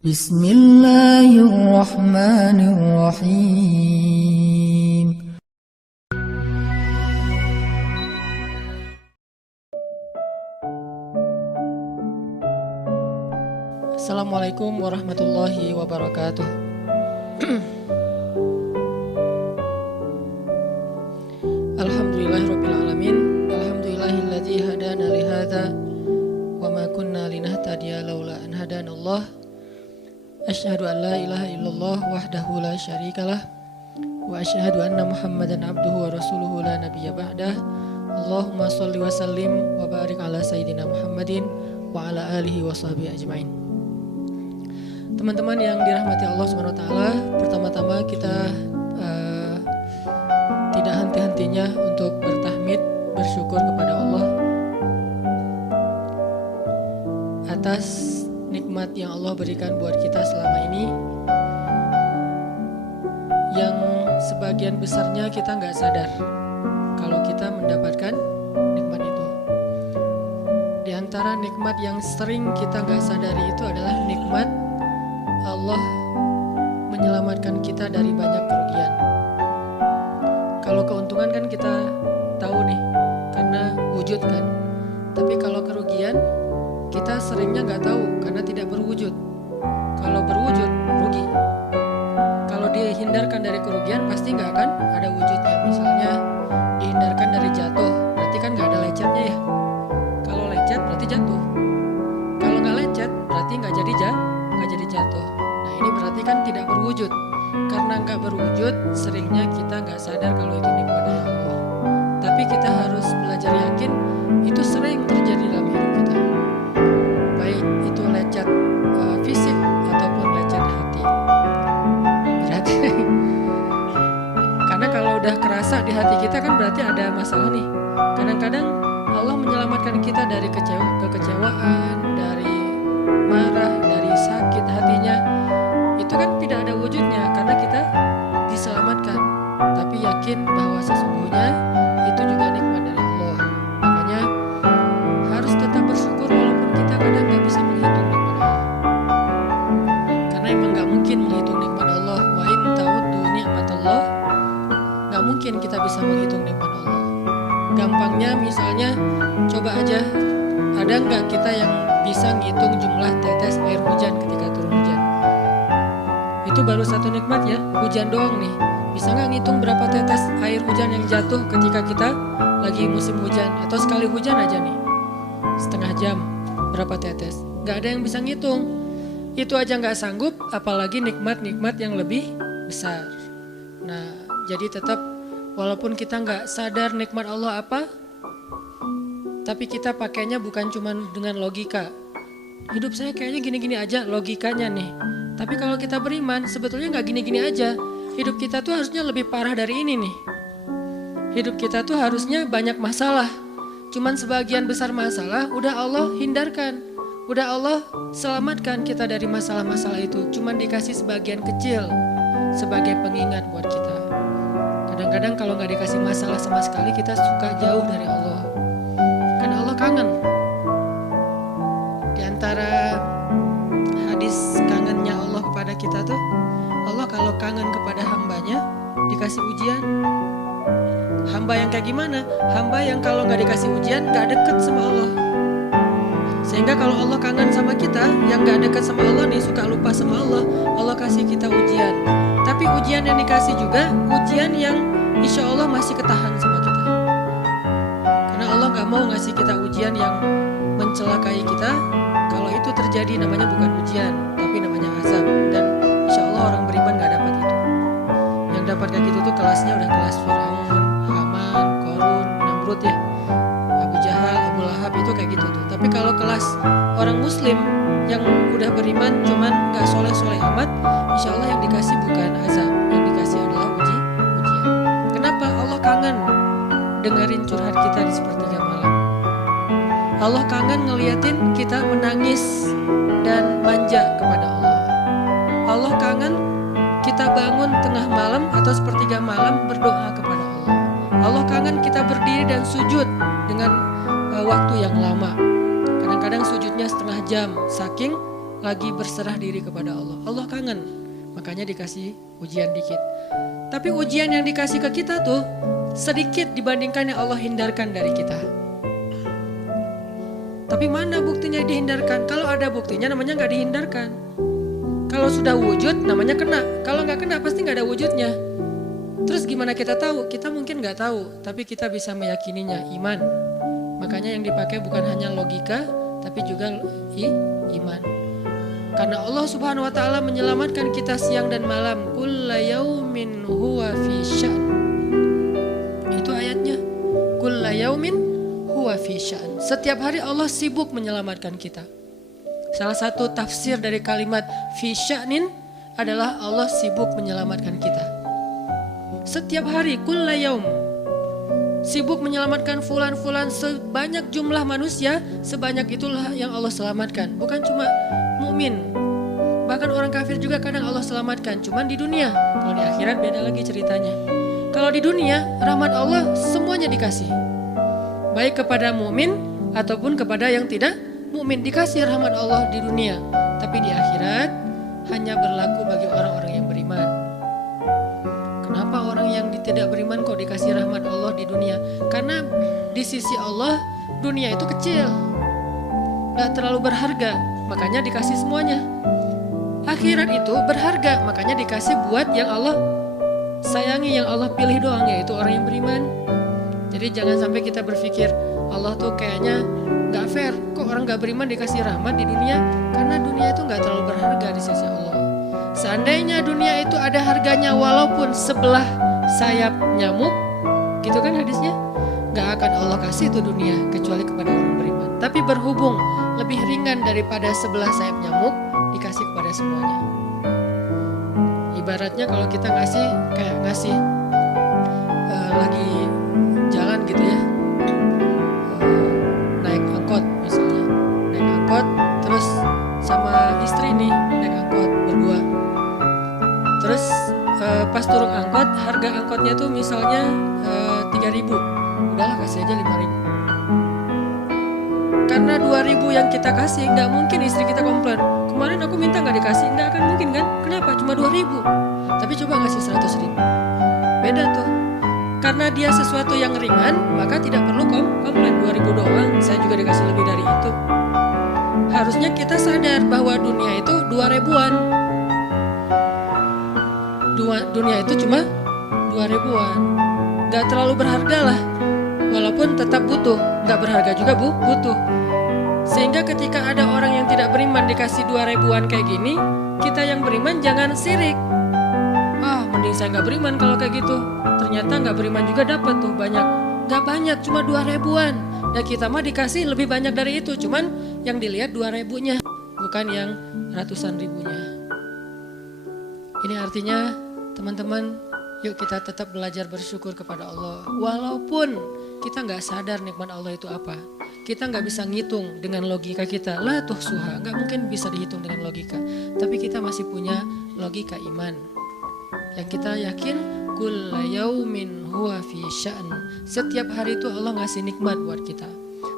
Bismillahirrahmanirrahim. Assalamualaikum warahmatullahi wabarakatuh. Alhamdulillahirabbil alamin. Alhamdulillahilladzi hadana li hadza wa ma kunna linahtadiya laula an hadanallah. Asyhadu an la ilaha illallah wahdahu la syarikalah wa asyhadu anna Muhammadan abduhu wa rasuluhu la nabiyya ba'dah. Allahumma shalli wa sallim wa barik ala sayyidina Muhammadin wa ala alihi wa sahbihi ajmain. Teman-teman yang dirahmati Allah SWT, pertama-tama kita tidak henti-hentinya untuk bertahmid, bersyukur kepada Allah atas nikmat yang Allah berikan buat kita selama ini, yang sebagian besarnya kita nggak sadar kalau kita mendapatkan nikmat itu. Di antara nikmat yang sering kita nggak sadari itu adalah nikmat Allah menyelamatkan kita dari banyak kerugian. Kalau keuntungan kan kita tahu nih, karena wujud kan. Tapi kalau kerugian, kita seringnya nggak tahu karena tidak berwujud. Kalau berwujud, rugi. Kalau dihindarkan dari kerugian, pasti nggak akan ada wujudnya. Misalnya dihindarkan dari jatuh, berarti kan nggak ada lecetnya ya. Kalau lecet berarti jatuh. Kalau nggak lecet, berarti nggak jadi jatuh. Nah ini berarti kan tidak berwujud. Karena nggak berwujud, seringnya kita nggak sadar kalau itu nikmat dari Allah. Tapi kita harus belajar yakin itu sering terjadi dalam hidup kita. Baik itu lecet fisik ataupun lecet hati. Berarti karena kalau udah kerasa di hati kita kan berarti ada masalah nih. Kadang-kadang Allah menyelamatkan kita dari kekecewaan, dari marah, dari sakit hatinya. Itu kan tidak ada wujudnya karena kita diselamatkan. Tapi yakin bahwa sesungguhnya itu juga nikmat dari Allah. Makanya harus tetap bersyukur walaupun kita kadang gak bisa menghitung nikmat Allah. Karena emang gak mungkin menghitung nikmat Allah. Wa in ta'uddu ni'matallah, gak mungkin kita bisa menghitung nikmat Allah. Gampangnya misalnya coba aja, ada gak kita yang bisa ngitung jumlah tetes air hujan ketika turun hujan? Itu baru satu nikmat ya, hujan doang nih. Bisa gak ngitung berapa tetes air hujan yang jatuh ketika kita lagi musim hujan? Atau sekali hujan aja nih, setengah jam berapa tetes? Gak ada yang bisa ngitung. Itu aja gak sanggup, apalagi nikmat-nikmat yang lebih besar. Nah, jadi tetap walaupun kita gak sadar nikmat Allah apa, tapi kita pakainya bukan cuma dengan logika. Hidup saya kayaknya gini-gini aja, logikanya nih. Tapi kalau kita beriman, sebetulnya gak gini-gini aja. Hidup kita tuh harusnya lebih parah dari ini nih. Hidup kita tuh harusnya banyak masalah. Cuman sebagian besar masalah udah Allah hindarkan. Udah Allah selamatkan kita dari masalah-masalah itu. Cuman dikasih sebagian kecil sebagai pengingat buat kita. Kadang-kadang kalau gak dikasih masalah sama sekali, kita suka jauh dari Allah. Karena Allah kangen. Di antara hadis kangennya Allah kepada kita tuh, Allah kalau kangen kepada hambanya dikasih ujian. Hamba yang kayak gimana? Hamba yang kalau gak dikasih ujian gak deket sama Allah. Sehingga kalau Allah kangen sama kita, yang gak deket sama Allah nih, suka lupa sama Allah, Allah kasih kita ujian. Tapi ujian yang dikasih juga ujian yang insya Allah masih ketahan sama kita. Karena Allah gak mau ngasih kita ujian yang mencelakai kita. Kalau itu terjadi namanya bukan ujian, tapi namanya azab. Dan insya Allah orang beriman gak dapat itu. Yang dapat kayak gitu tuh kelasnya udah kelas Fir'aun, Haman, Korun, Namrud ya, Abu Jahal, Abu Lahab, itu kayak gitu tuh. Tapi kalau kelas orang muslim yang udah beriman cuman gak soleh-soleh amat, insya Allah yang dikasih bukan azab, yang dikasih adalah ujian. Kenapa? Allah kangen dengerin curhat kita di sepertiga malam. Allah kangen ngeliatin kita menangis dan manja kepada Allah. Allah kangen kita bangun tengah malam atau sepertiga malam berdoa kepada Allah. Allah kangen kita berdiri dan sujud dengan waktu yang lama. Kadang-kadang sujudnya setengah jam, saking lagi berserah diri kepada Allah. Allah kangen, makanya dikasih ujian dikit. Tapi ujian yang dikasih ke kita tuh sedikit dibandingkan yang Allah hindarkan dari kita. Tapi mana buktinya dihindarkan? Kalau ada buktinya namanya gak dihindarkan. Kalau sudah wujud namanya kena. Kalau gak kena pasti gak ada wujudnya. Terus gimana kita tahu? Kita mungkin gak tahu, tapi kita bisa meyakininya, iman. Makanya yang dipakai bukan hanya logika, tapi juga iman. Karena Allah Subhanahu wa taala menyelamatkan kita siang dan malam. Kulla yaumin huwa fi sya'n. Itu ayatnya. Kulla yaumin huwa fi sya'n. Setiap hari Allah sibuk menyelamatkan kita. Salah satu tafsir dari kalimat fi sya'nin adalah Allah sibuk menyelamatkan kita. Setiap hari kulla yaum sibuk menyelamatkan fulan-fulan, sebanyak jumlah manusia, sebanyak itulah yang Allah selamatkan. Bukan cuma mukmin, bahkan orang kafir juga kadang Allah selamatkan. Cuman di dunia, kalau di akhirat beda lagi ceritanya. Kalau di dunia, rahmat Allah semuanya dikasih, baik kepada mukmin ataupun kepada yang tidak mukmin, dikasih rahmat Allah di dunia. Tapi di akhirat hanya berlaku bagi orang-orang yang beriman. Kenapa orang yang tidak beriman kok dikasih rahmat Allah di dunia? Karena di sisi Allah dunia itu kecil, gak terlalu berharga, makanya dikasih semuanya. Akhirat itu berharga, makanya dikasih buat yang Allah sayangi, yang Allah pilih doang, yaitu orang yang beriman. Jadi jangan sampai kita berpikir Allah tuh kayaknya gak fair, kok orang gak beriman dikasih rahmat di dunia. Karena dunia itu gak terlalu berharga di sisi Allah. Seandainya dunia itu ada harganya walaupun sebelah sayap nyamuk, gitu kan hadisnya, gak akan Allah kasih itu dunia kecuali kepada orang beriman. Tapi berhubung lebih ringan daripada sebelah sayap nyamuk, dikasih kepada semuanya. Ibaratnya kalau kita ngasih kayak ngasih lagi jalan gitu ya, naik angkot misalnya, naik angkot terus sama istri nih naik angkot berdua. Terus pas turun angkot, harga angkotnya tuh misalnya 3.000, udahlah kasih aja 5.000. Karena 2.000 yang kita kasih, nggak mungkin istri kita komplain, kemarin aku minta nggak dikasih, nggak akan mungkin kan? Kenapa? Cuma 2.000. Tapi coba ngasih 100.000, beda tuh. Karena dia sesuatu yang ringan, maka tidak perlu komplain. 2.000 doang, saya juga dikasih lebih dari itu. Harusnya kita sadar bahwa dunia itu 2.000-an. Dunia itu cuma 2.000-an, gak terlalu berharga lah, walaupun tetap butuh, gak berharga juga butuh. Sehingga ketika ada orang yang tidak beriman dikasih 2.000-an kayak gini, kita yang beriman jangan sirik. Mending saya gak beriman kalau kayak gitu. Ternyata gak beriman juga dapat tuh banyak. Gak banyak, cuma 2.000-an. Dan kita mah dikasih lebih banyak dari itu, cuman yang dilihat 2.000-nya, bukan yang ratusan ribunya. Ini artinya teman-teman, yuk kita tetap belajar bersyukur kepada Allah. Walaupun kita gak sadar nikmat Allah itu apa. Kita gak bisa ngitung dengan logika kita. La tuhsuha, gak mungkin bisa dihitung dengan logika. Tapi kita masih punya logika iman. Yang kita yakin, kulla yaumin huwa fi sya'n. Setiap hari itu Allah ngasih nikmat buat kita.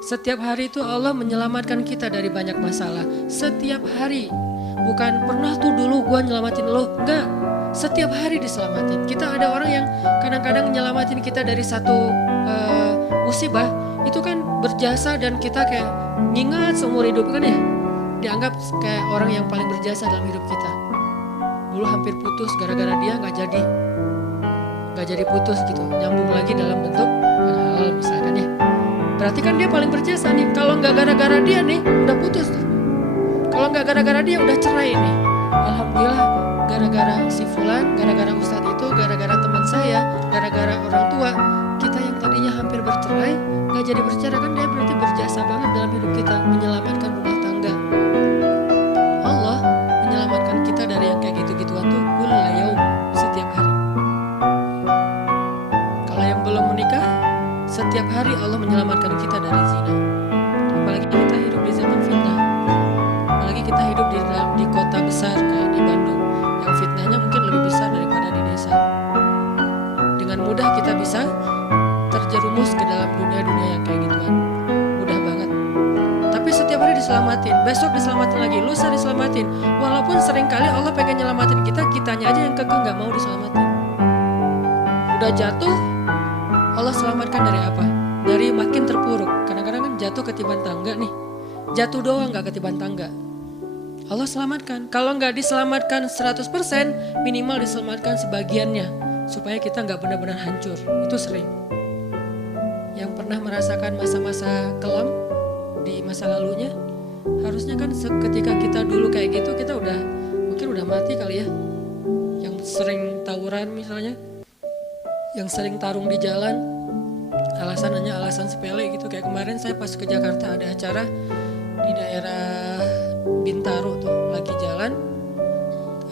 Setiap hari itu Allah menyelamatkan kita dari banyak masalah. Setiap hari. Bukan pernah tuh dulu gue nyelamatin lo, enggak. Setiap hari diselamatin. Kita ada orang yang kadang-kadang nyelamatin kita dari satu musibah, itu kan berjasa dan kita kayak ngingat seumur hidup kan ya. Dianggap kayak orang yang paling berjasa dalam hidup kita. Dulu hampir putus gara-gara dia gak jadi putus gitu. Nyambung lagi dalam bentuk halal misalkan ya. Berarti kan dia paling berjasa nih. Kalau gak gara-gara dia nih udah putus tuh. Kalau nggak gara-gara dia udah cerai nih. Alhamdulillah gara-gara si fulan, gara-gara ustadz itu, gara-gara teman saya, gara-gara orang tua, kita yang tadinya hampir bercerai, nggak jadi bercerai kan dia berarti berjasa banget dalam hidup kita, menyelamatkan rumah tangga. Allah menyelamatkan kita dari yang kayak gitu-gituan tuh kulla yaum, setiap hari. Kalau yang belum menikah, setiap hari Allah menyelamatkan kita dari zina. Apalagi kita hidup di zaman fitnah. Kita hidup di kota besar kayak di Bandung yang fitnahnya mungkin lebih besar daripada di desa. Dengan mudah kita bisa terjerumus ke dalam dunia-dunia yang kayak gituan. Mudah banget. Tapi setiap hari diselamatkan diselamatin, besok diselamatin lagi, lusa diselamatin. Walaupun seringkali Allah pengen nyelamatin kita, kitanya aja yang kekeh gak mau diselamatin. Udah jatuh, Allah selamatkan dari apa? Dari makin terpuruk. Kadang-kadang kan jatuh ketiban tangga nih. Jatuh doang gak ketiban tangga. Allah selamatkan. Kalau gak diselamatkan 100%, minimal diselamatkan sebagiannya. Supaya kita gak benar-benar hancur. Itu sering. Yang pernah merasakan masa-masa kelam di masa lalunya, harusnya kan ketika kita dulu kayak gitu, kita mungkin udah mati kali ya. Yang sering tawuran misalnya, yang sering tarung di jalan, alasannya alasan sepele gitu. Kayak kemarin saya pas ke Jakarta ada acara di daerah Bintaro tuh, lagi jalan,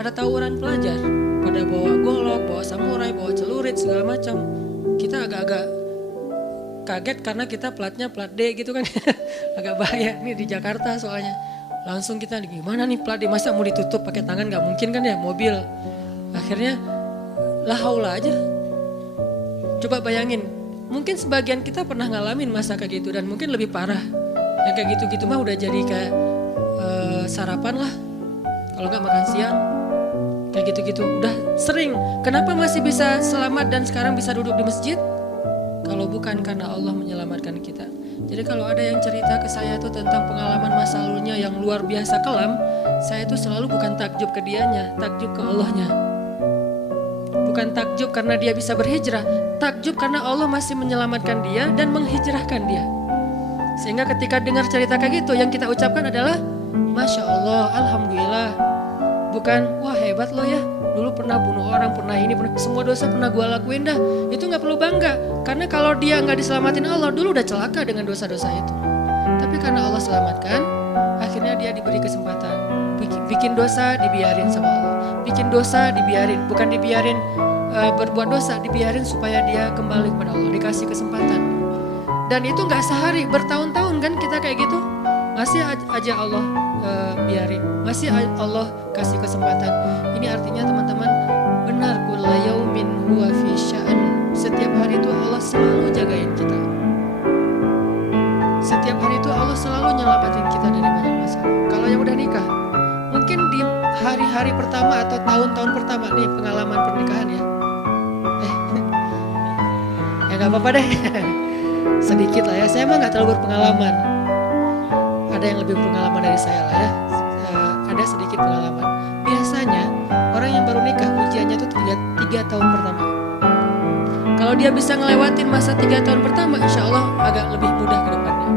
ada tawuran pelajar, pada bawa golok, bawa samurai, bawa celurit segala macam. Kita agak-agak kaget karena kita platnya plat D gitu kan. Agak bahaya nih di Jakarta soalnya. Langsung kita gimana nih plat D, masa mau ditutup pakai tangan, gak mungkin kan ya, mobil. Akhirnya la haula aja. Coba bayangin, mungkin sebagian kita pernah ngalamin masa kayak gitu dan mungkin lebih parah. Yang kayak gitu-gitu mah udah jadi kayak sarapan lah. Kalau gak makan siang, kayak gitu-gitu udah sering. Kenapa masih bisa selamat dan sekarang bisa duduk di masjid? Kalau bukan karena Allah menyelamatkan kita. Jadi kalau ada yang cerita ke saya tuh tentang pengalaman masa lalunya yang luar biasa kelam, saya tuh selalu bukan takjub ke dianya, takjub ke Allahnya. Bukan takjub karena dia bisa berhijrah, takjub karena Allah masih menyelamatkan dia dan menghijrahkan dia. Sehingga ketika dengar cerita kayak gitu, yang kita ucapkan adalah Masya Allah, Alhamdulillah. Bukan, wah hebat lo ya, dulu pernah bunuh orang, pernah ini, pernah semua dosa pernah gue lakuin dah. Itu gak perlu bangga, karena kalau dia gak diselamatin Allah, dulu udah celaka dengan dosa-dosa itu. Tapi karena Allah selamatkan, akhirnya dia diberi kesempatan. Bikin dosa dibiarin sama Allah, bikin dosa dibiarin, bukan dibiarin berbuat dosa, dibiarin supaya dia kembali kepada Allah, dikasih kesempatan. Dan itu gak sehari, bertahun-tahun kan kita kayak gitu. Masih aja Allah biarin, masih Allah kasih kesempatan. Ini artinya teman-teman, benar, kulla yaumin huwa fi sya'an. Setiap hari itu Allah selalu jagain kita. Setiap hari itu Allah selalu nyelamatin kita dari banyak masalah. Kalau yang udah nikah, mungkin di hari-hari pertama atau tahun-tahun pertama nih pengalaman pernikahan ya. Ya gak apa-apa deh. Sedikit lah ya, saya mah gak terlalu berpengalaman. Ada yang lebih berpengalaman dari saya lah ya. Ada sedikit pengalaman. Biasanya orang yang baru nikah ujiannya tuh 3 tahun pertama. Kalau dia bisa ngelewatin masa 3 tahun pertama, insya Allah agak lebih mudah ke depannya.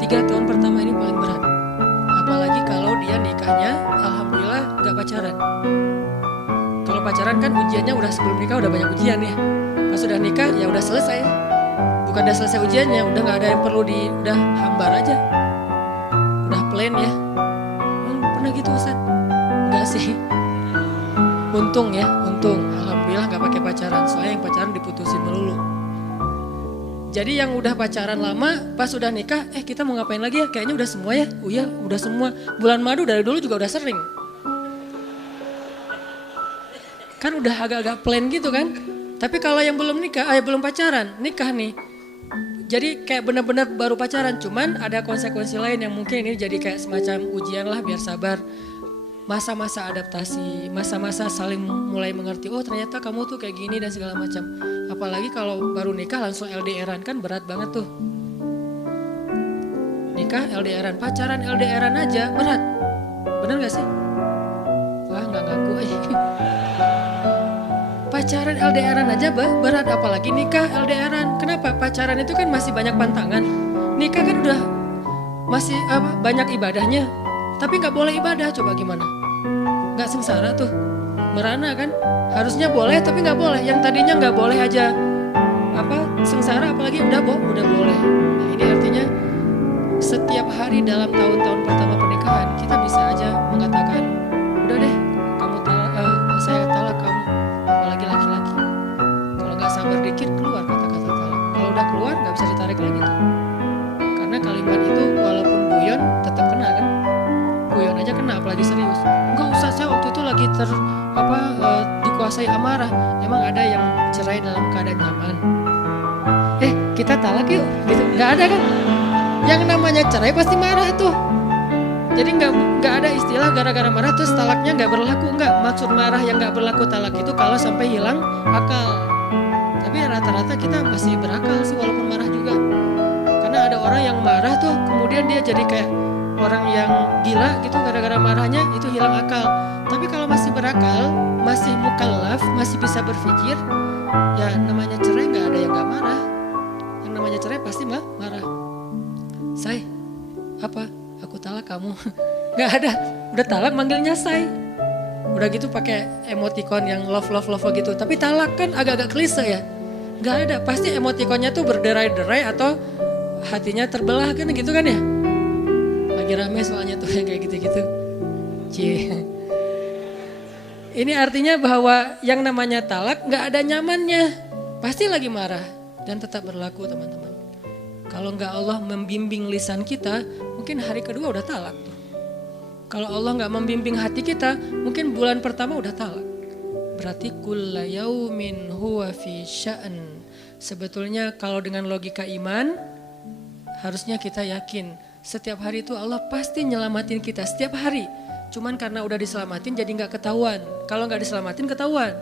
3 tahun pertama ini paling berat. Apalagi kalau dia nikahnya alhamdulillah gak pacaran. Kalau pacaran kan ujiannya udah sebelum nikah udah banyak ujian ya. Pas sudah nikah ya udah selesai. Bukan udah selesai ujiannya, udah gak ada yang perlu udah hambar aja. Udah plain ya. Pernah gitu Ustaz? Enggak sih. Untung ya, untung. Alhamdulillah gak pakai pacaran. Soalnya yang pacaran diputusin melulu. Jadi yang udah pacaran lama, pas udah nikah, kita mau ngapain lagi ya? Kayaknya udah semua ya. Oh iya, udah semua. Bulan madu dari dulu juga udah sering. Kan udah agak-agak plain gitu kan. Tapi kalau yang belum nikah, belum pacaran, nikah nih. Jadi kayak benar-benar baru pacaran, cuman ada konsekuensi lain yang mungkin ini jadi kayak semacam ujian lah, biar sabar. Masa-masa adaptasi, masa-masa saling mulai mengerti, oh ternyata kamu tuh kayak gini dan segala macam. Apalagi kalau baru nikah langsung LDRan kan berat banget tuh. Nikah LDRan, pacaran LDRan aja berat. Bener gak sih? Wah gak ngaku Pacaran LDRan aja berat, apalagi nikah LDRan. Kenapa? Pacaran itu kan masih banyak pantangan. Nikah kan udah masih banyak ibadahnya. Tapi gak boleh ibadah, coba gimana? Gak sengsara tuh, merana kan? Harusnya boleh tapi gak boleh. Yang tadinya gak boleh aja sengsara, apalagi udah boleh. Nah ini artinya setiap hari dalam tahun-tahun pertama pernikahan kita bisa aja mengatakan, udah deh saya talak kamu. Apalagi laki-laki. Kalau gak sabar dikit keluar kata-kata talak. Kalau udah keluar gak bisa ditarik lagi tuh. Karena kalimat itu walaupun guyon tetap kena kan. Guyon aja kena, apalagi serius. Enggak usah, saya waktu itu lagi dikuasai amarah. Emang ada yang cerai dalam keadaan nyaman? Kita talak yuk gitu. Gak ada kan. Yang namanya cerai pasti marah tuh. Jadi nggak ada istilah gara-gara marah terus talaknya nggak berlaku, nggak. Maksud marah yang nggak berlaku talak itu kalau sampai hilang akal. Tapi rata-rata kita masih berakal sih walaupun marah juga. Karena ada orang yang marah tuh kemudian dia jadi kayak orang yang gila gitu gara-gara marahnya itu hilang akal. Tapi kalau masih berakal, masih mukallaf, masih bisa berpikir, ya namanya cerai nggak ada yang nggak marah. Yang namanya cerai pasti marah. Say, apa? Aku talak kamu. Nggak ada, udah talak manggilnya say. Udah gitu pakai emoticon yang love gitu. Tapi talak kan agak-agak klise ya. Nggak ada, pasti emoticonnya tuh berderai-derai atau hatinya terbelah kan gitu kan ya. Lagi rame soalnya tuh yang kayak gitu-gitu. Cie. Ini artinya bahwa yang namanya talak nggak ada nyamannya. Pasti lagi marah dan tetap berlaku teman-teman. Kalau nggak Allah membimbing lisan kita, mungkin hari kedua udah talak tuh. Kalau Allah nggak membimbing hati kita, mungkin bulan pertama udah talak. Berarti kulla yaumin huwa fi sya'an. Sebetulnya kalau dengan logika iman, harusnya kita yakin setiap hari itu Allah pasti nyelamatin kita setiap hari. Cuman karena udah diselamatin jadi nggak ketahuan. Kalau nggak diselamatin ketahuan.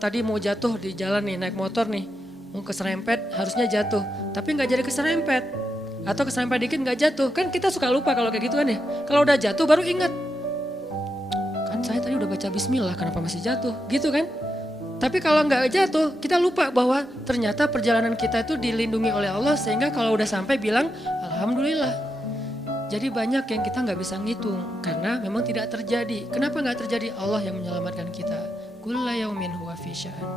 Tadi mau jatuh di jalan nih, naik motor nih, mau keserempet harusnya jatuh, tapi nggak jadi keserempet. Atau keserempet dikit nggak jatuh, kan kita suka lupa kalau kayak gitu kan ya. Kalau udah jatuh baru ingat, kan saya tadi udah baca bismillah kenapa masih jatuh, gitu kan. Tapi kalau nggak jatuh, kita lupa bahwa ternyata perjalanan kita itu dilindungi oleh Allah sehingga kalau udah sampai bilang alhamdulillah. Jadi banyak yang kita nggak bisa ngitung karena memang tidak terjadi. Kenapa nggak terjadi? Allah yang menyelamatkan kita. Kulla yaumin huwa fi sya'an.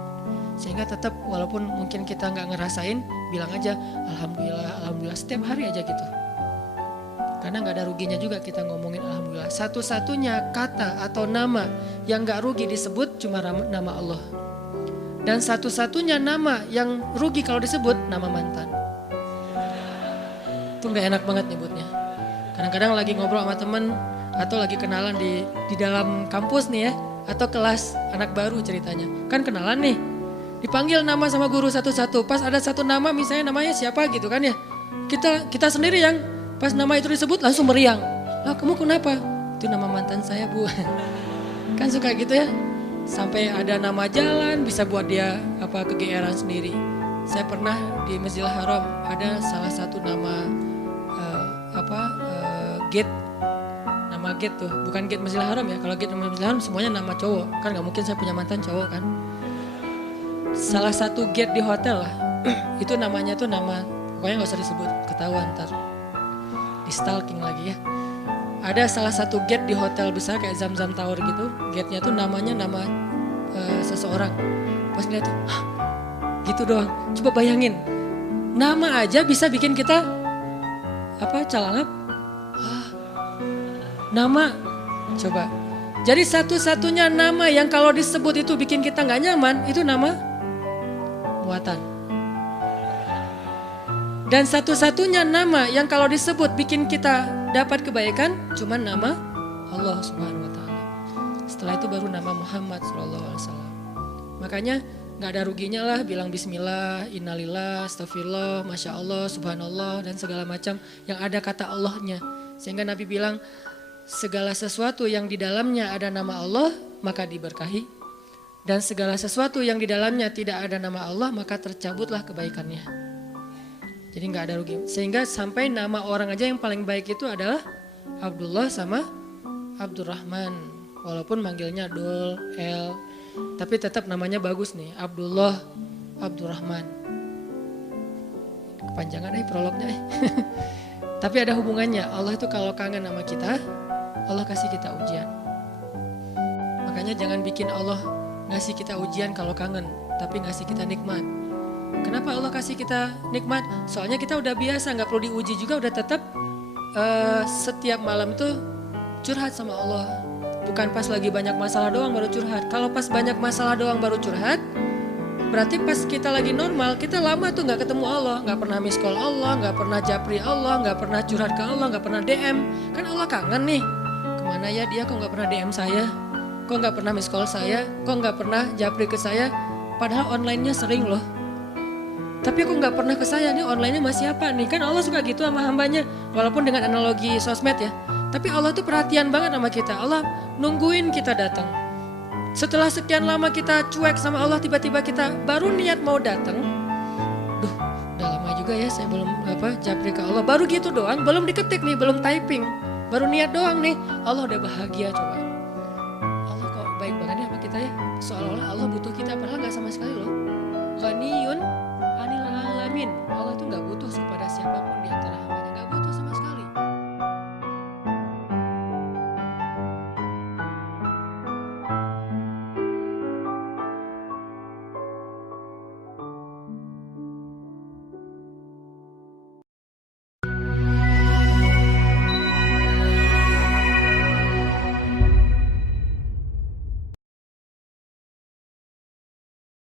Sehingga tetap walaupun mungkin kita nggak ngerasain, bilang aja alhamdulillah setiap hari aja gitu. Karena nggak ada ruginya juga kita ngomongin alhamdulillah. Satu-satunya kata atau nama yang nggak rugi disebut cuma nama Allah. Dan satu-satunya nama yang rugi kalau disebut nama mantan. Itu nggak enak banget nyebutnya. Kadang-kadang lagi ngobrol sama temen atau lagi kenalan di dalam kampus nih ya, atau kelas anak baru ceritanya. Kan kenalan nih, dipanggil nama sama guru satu-satu. Pas ada satu nama misalnya namanya siapa gitu kan ya. Kita sendiri yang pas nama itu disebut langsung meriang. Lah kamu kenapa? Itu nama mantan saya bu. Kan suka gitu ya. Sampai ada nama jalan bisa buat dia kegeeran sendiri. Saya pernah di Masjidil Haram ada salah satu nama gate, nama gate tuh, bukan gate Masjidil Haram ya. Kalau gate Masjidil Haram semuanya nama cowok, kan nggak mungkin saya punya mantan cowok kan. Salah satu gate di hotel lah, itu namanya tuh nama, pokoknya nggak usah disebut, ketahuan ntar, di stalking lagi ya. Ada salah satu gate di hotel besar kayak Zamzam Tower gitu, gate-nya tuh namanya nama seseorang. Pas lihat tuh, gitu doang. Coba bayangin, nama aja bisa bikin kita calangap. Nama, coba. Jadi satu-satunya nama yang kalau disebut itu bikin kita nggak nyaman, itu nama muatan. Dan satu-satunya nama yang kalau disebut bikin kita dapat kebaikan, cuma nama Allah Subhanahu Wa Taala. Setelah itu baru nama Muhammad SAW. Makanya nggak ada ruginya lah bilang Bismillah, Innalillah, Astagfirullah, Masya Allah, Subhanallah dan segala macam yang ada kata Allahnya. Sehingga Nabi bilang, segala sesuatu yang di dalamnya ada nama Allah maka diberkahi. Dan segala sesuatu yang di dalamnya tidak ada nama Allah maka tercabutlah kebaikannya. Jadi nggak ada rugi. Sehingga sampai nama orang aja yang paling baik itu adalah Abdullah sama Abdurrahman. Walaupun manggilnya Dul, El. Tapi tetap namanya bagus nih. Abdullah, Abdurrahman. Kepanjangan prolognya Tapi ada hubungannya. Allah itu kalau kangen sama kita, Allah kasih kita ujian. Makanya jangan bikin Allah ngasih kita ujian kalau kangen, tapi ngasih kita nikmat. Kenapa Allah kasih kita nikmat? Soalnya kita udah biasa, nggak perlu diuji juga, udah tetap setiap malam tuh curhat sama Allah. Bukan pas lagi banyak masalah doang baru curhat. Kalau pas banyak masalah doang baru curhat, berarti pas kita lagi normal, kita lama tuh nggak ketemu Allah, nggak pernah miss call Allah, nggak pernah japri Allah, nggak pernah curhat ke Allah, nggak pernah DM. Kan Allah kangen nih. Kemana ya dia, kok nggak pernah DM saya, kok nggak pernah miss call saya, kok nggak pernah japri ke saya, padahal online-nya sering loh. Tapi aku nggak pernah ke saya nih online-nya masih apa nih. Kan Allah suka gitu sama hambanya. Walaupun dengan analogi sosmed ya. Tapi Allah tuh perhatian banget sama kita. Allah nungguin kita datang. Setelah sekian lama kita cuek sama Allah, tiba-tiba kita baru niat mau datang. Duh, udah lama juga ya saya belum japri ke Allah. Baru gitu doang, belum diketik nih, belum typing. Baru niat doang nih, Allah udah bahagia coba.